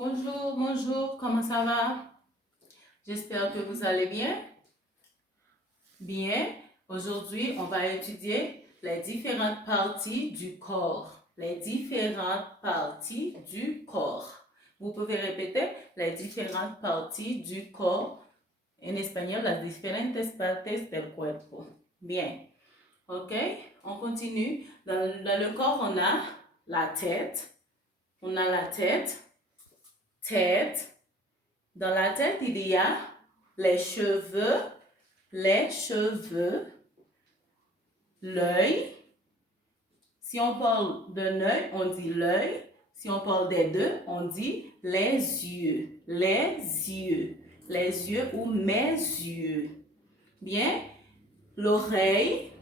Bonjour, bonjour, comment ça va? J'espère que vous allez bien. Bien, aujourd'hui, on va étudier les différentes parties du corps. Les différentes parties du corps. Vous pouvez répéter les différentes parties du corps. En espagnol, las diferentes partes del cuerpo. Bien, ok, on continue. Dans le corps, on a la tête. On a la tête. Tête. Dans la tête, il y a les cheveux, l'œil. Si on parle d'un œil, on dit l'œil. Si on parle des deux, on dit les yeux. Les yeux ou mes yeux. Bien. L'oreille.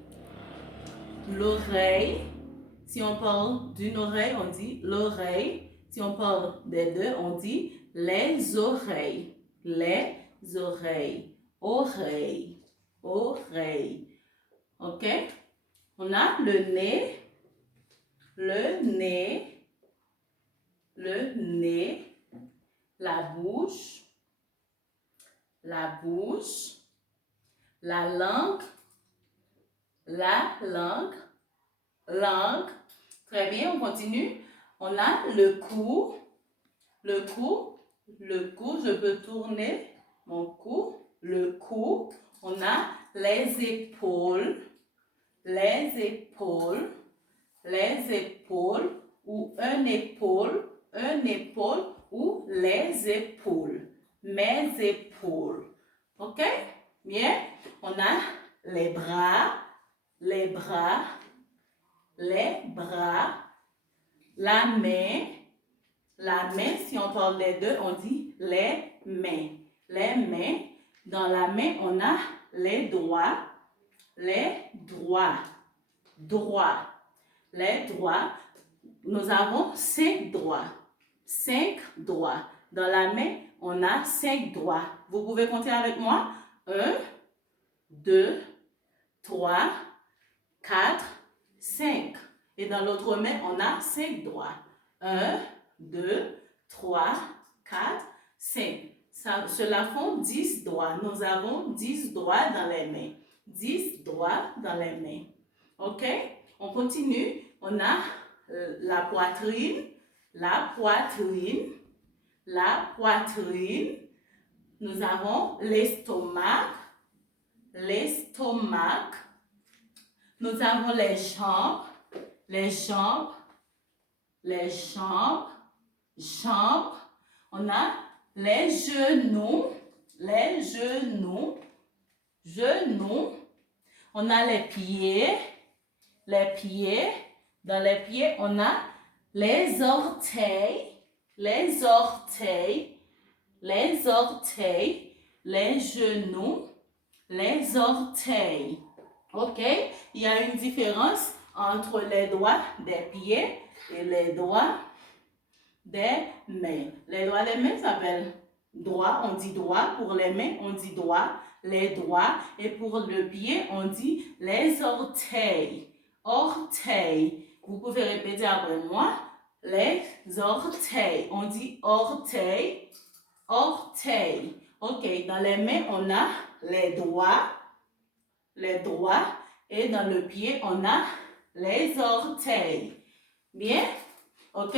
Si on parle d'une oreille, on dit l'oreille. Si on parle des deux, on dit les oreilles. Oreilles. OK? On a le nez. La bouche. La langue. Très bien, on continue. On a le cou. Je peux tourner mon cou. Le cou. On a les épaules. Ou un épaule ou les épaules. Mes épaules. OK? Bien. On a les bras. La main. Si on parle des deux, on dit les mains. Dans la main, on a les doigts. Nous avons 5 doigts. Dans la main, on a 5 doigts. Vous pouvez compter avec moi. 1, 2, 3, 4, 5. Et dans l'autre main, on a 5 doigts. 1, 2, 3, 4, 5. Cela font 10 doigts. Nous avons 10 doigts dans les mains. 10 doigts dans les mains. OK? On continue. On a la poitrine. Nous avons l'estomac. Nous avons les jambes. On a les genoux. On a les pieds. Dans les pieds, on a les orteils. Les genoux. Les orteils. OK? Il y a une différence entre les doigts des pieds et les doigts des mains. Les doigts des mains s'appellent doigts. On dit doigts. Pour les mains, on dit doigts. Les doigts. Et pour le pied, on dit les orteils. Vous pouvez répéter après moi. Les orteils. On dit orteils. OK. Dans les mains, on a les doigts. Et dans le pied, on a les orteils. Bien? OK?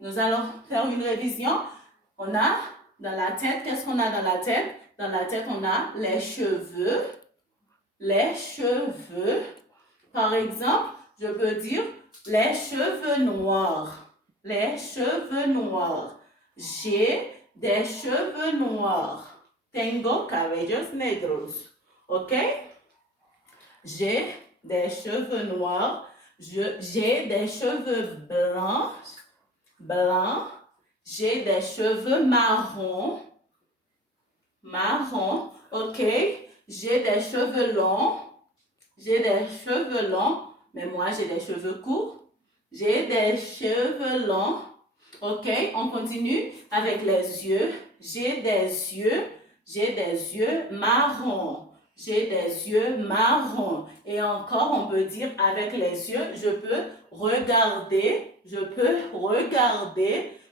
Nous allons faire une révision. On a dans la tête, qu'est-ce qu'on a dans la tête? Dans la tête, on a les cheveux. Par exemple, je peux dire les cheveux noirs. J'ai des cheveux noirs. Tengo cabellos negros. OK? J'ai des cheveux noirs. J'ai des cheveux blancs. J'ai des cheveux marrons. OK? J'ai des cheveux longs. Mais moi, j'ai des cheveux courts. J'ai des cheveux longs. OK? On continue avec les yeux. J'ai des yeux marrons. Et encore, on peut dire avec les yeux, je peux regarder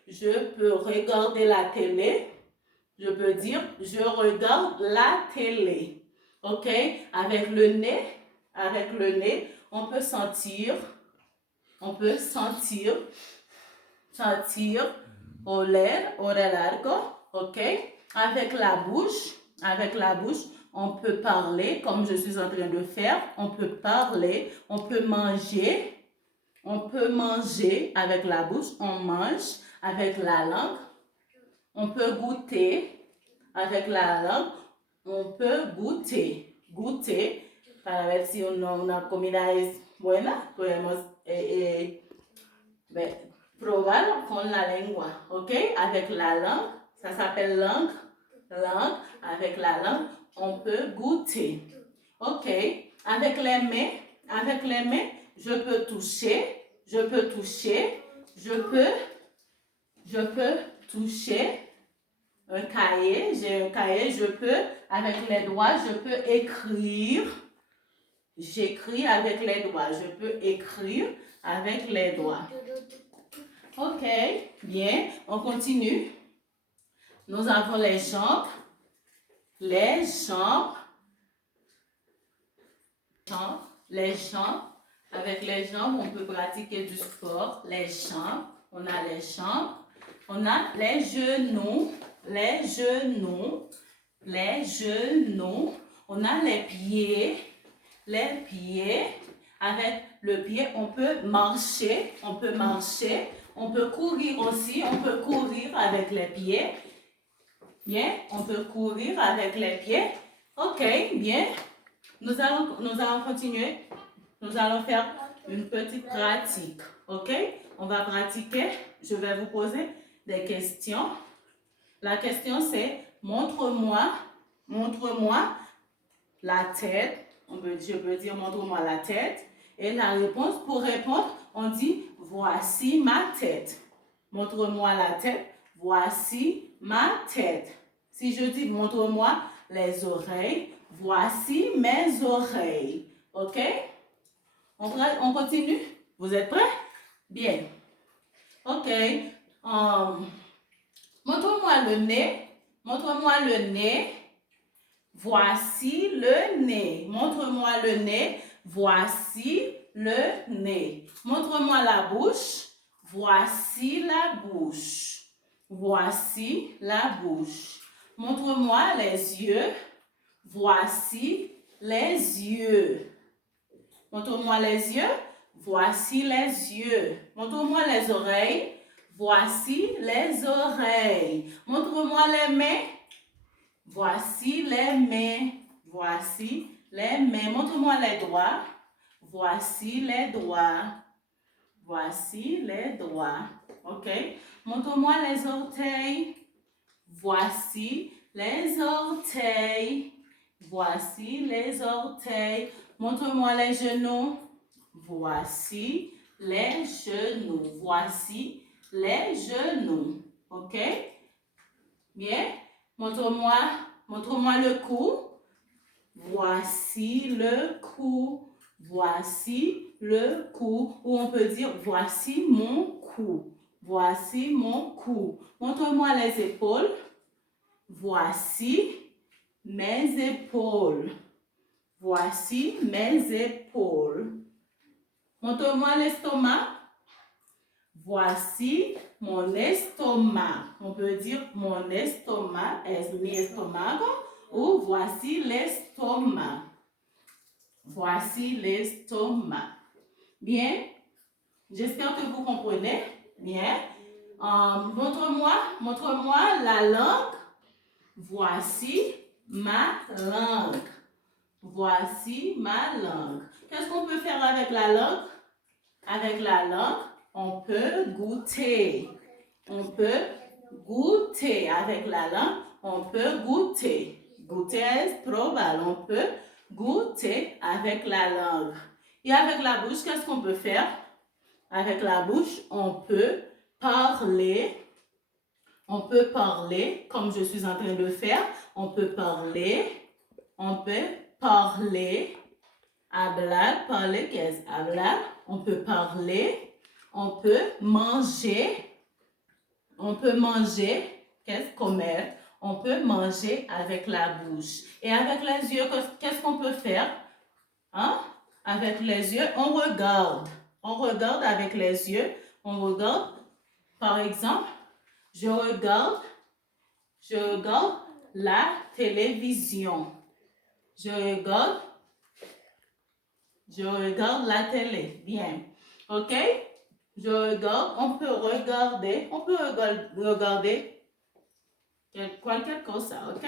je peux regarder la télé. Je peux dire, je regarde la télé. OK? Avec le nez, on peut sentir oler algo. OK? Avec la bouche, on peut parler, comme je suis en train de faire. On peut parler, on peut manger. On peut manger avec la bouche, on mange avec la langue. On peut goûter avec la langue. On peut goûter. Goûter para ver si una comida es buena. Podemos probar con la lengua. ¿Ok? Avec la langue. Ça s'appelle langue. Langue. Avec la langue, on peut goûter. OK? Avec les mains, je peux toucher. Je peux toucher un cahier. J'ai un cahier, je peux, avec les doigts, je peux écrire. J'écris avec les doigts. Je peux écrire avec les doigts. OK, bien. On continue. Nous avons les jambes. Les jambes. Les jambes. Avec les jambes, on peut pratiquer du sport. Les jambes. On a les jambes. On a les genoux. Les genoux. Les genoux. On a les pieds. Les pieds. Avec le pied, on peut marcher. On peut marcher. On peut courir aussi. On peut courir avec les pieds. Bien. On peut courir avec les pieds. OK, bien. Nous allons continuer. Nous allons faire une petite pratique. OK? On va pratiquer. Je vais vous poser des questions. La question c'est, montre-moi la tête. Je peux dire, montre-moi la tête. Et la réponse, pour répondre, on dit, voici ma tête. Montre-moi la tête. Voici ma tête. Si je dis, montre-moi les oreilles, voici mes oreilles. OK? On continue? Vous êtes prêts? Bien. OK. Montre-moi le nez. Montre-moi le nez. Voici le nez. Montre-moi le nez. Voici le nez. Montre-moi la bouche. Voici la bouche. Voici la bouche. Montre-moi les yeux. Voici les yeux. Montre-moi les yeux. Voici les yeux. Montre-moi les oreilles. Voici les oreilles. Montre-moi les mains. Voici les mains. Voici les mains. Montre-moi les doigts. Voici les doigts. Voici les doigts. OK? Montre-moi les orteils. Voici les orteils. Voici les orteils. Montre-moi les genoux. Voici les genoux. Voici les genoux. OK? Bien. Montre-moi le cou. Voici le cou. Voici le cou. Ou on peut dire, voici mon cou. Voici mon cou. Montre-moi les épaules. Voici mes épaules. Voici mes épaules. Montre-moi l'estomac. Voici mon estomac. On peut dire mon estomac, es mi estómago, ou voici l'estomac. Voici l'estomac. Bien. J'espère que vous comprenez. Bien. Montre-moi la langue. Voici ma langue. Voici ma langue. Qu'est-ce qu'on peut faire avec la langue? Avec la langue, on peut goûter. On peut goûter. Avec la langue, on peut goûter. Goûter es probar. On peut goûter avec la langue. Et avec la bouche, qu'est-ce qu'on peut faire? Avec la bouche, on peut parler. On peut parler, comme je suis en train de faire. On peut parler. On peut parler. Hablar, parler, qu'est-ce? Hablar. On peut parler. On peut manger. on peut manger, qu'est-ce comer? On peut manger avec la bouche. Et avec les yeux, qu'est-ce qu'on peut faire? Hein? Avec les yeux, on regarde. On regarde avec les yeux. On regarde, par exemple, je regarde la télévision. Je regarde la télé. Bien. OK? Je regarde, on peut regarder cualquier cosa, OK?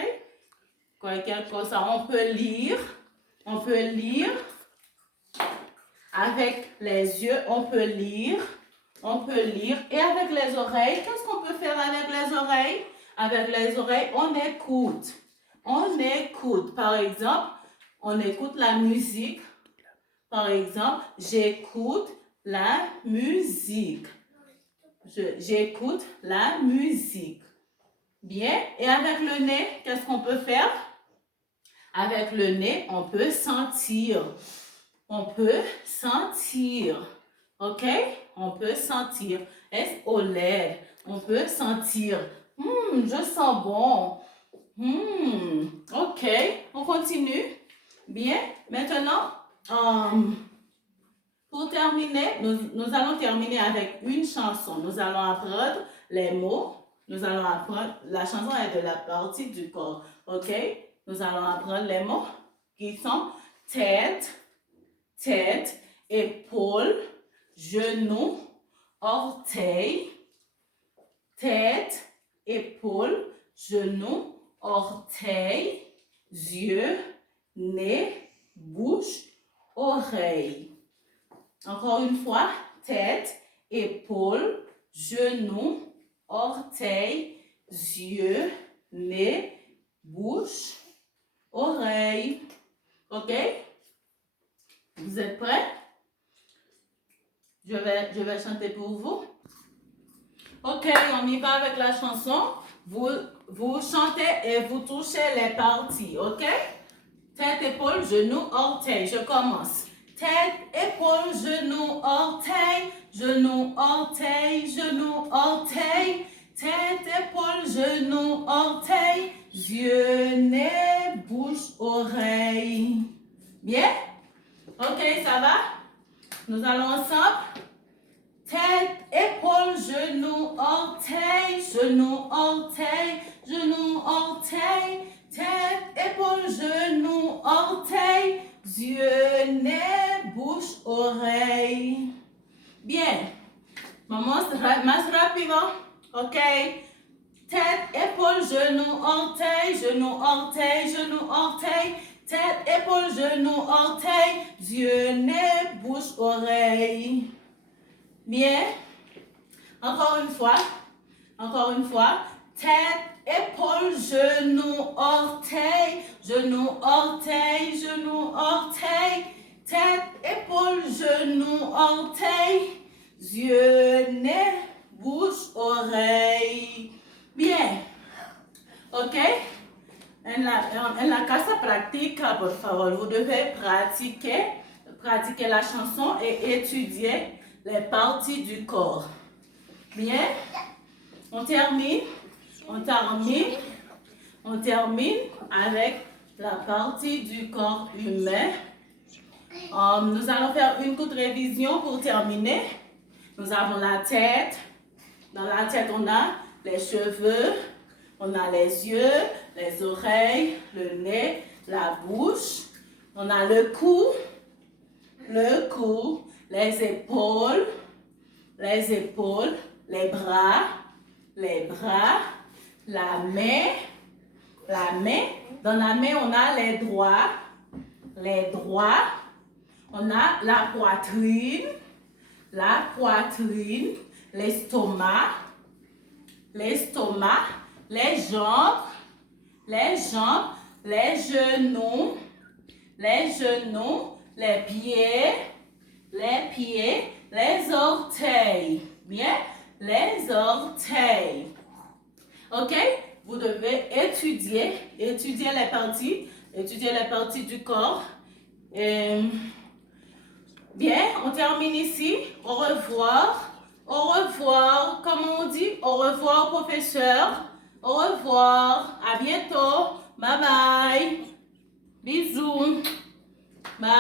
Cualquier cosa. On peut lire avec les yeux, on peut lire. Et avec les oreilles, qu'est-ce qu'on peut faire avec les oreilles? Avec les oreilles, on écoute. Par exemple, on écoute la musique. Par exemple, j'écoute la musique. J'écoute la musique. Bien. Et avec le nez, qu'est-ce qu'on peut faire? Avec le nez, on peut sentir. OK? On peut sentir. Est-ce oler? On peut sentir. Je sens bon. OK. On continue. Bien. Maintenant, pour terminer, nous allons terminer avec une chanson. Nous allons apprendre les mots. La chanson est de la partie du corps. OK? Nous allons apprendre les mots qui sont tête, épaule, genou, orteil, tête, épaule, genou, orteil, yeux, nez, bouche, oreille. Encore une fois, tête, épaule, genou, orteil, yeux, nez, bouche, oreille. OK? Vous êtes prêts? Je vais chanter pour vous. OK, on y va avec la chanson. Vous chantez et vous touchez les parties. OK? Tête, épaule, genou, orteil. Je commence. Tête, épaule, genou, orteil. Genou, orteil, genou, orteil. Tête, épaule, genou, orteil. Yeux, nez, bouche, oreille. Bien? OK, ça va? Nous allons ensemble. Tête, épaule, genou, orteil, genou, orteil, genou, orteil. Tête, épaule, genou, orteil, yeux, nez, bouche, oreille. Bien. Vamos más rápido. OK. Tête, épaule, genou, orteil, genou, orteil, genou, orteil. Tête, épaule, genou, orteil, yeux, nez, bouche, oreille. Bien. Encore une fois. Tête, épaule, genou, orteil, genou, orteil, genou, orteil. Tête, épaule, genou, orteil, yeux, nez, bouche, oreille. Bien. OK? En la casa práctica, por favor, vous devez pratiquer la chanson et étudier les parties du corps. Bien? On termine avec la partie du corps humain. Nous allons faire une courte révision pour terminer. Nous avons la tête. Dans la tête, on a les cheveux, on a les yeux, les oreilles, le nez, la bouche. On a le cou, les épaules, les bras, la main. Dans la main, on a les doigts. On a la poitrine, l'estomac, les jambes, les genoux, les pieds, les orteils. Bien? Les orteils. OK? Vous devez étudier les parties du corps. Bien, on termine ici. Au revoir. Au revoir. Comment on dit? Au revoir, professeur. Au revoir. À bientôt. Bye bye. Bisous.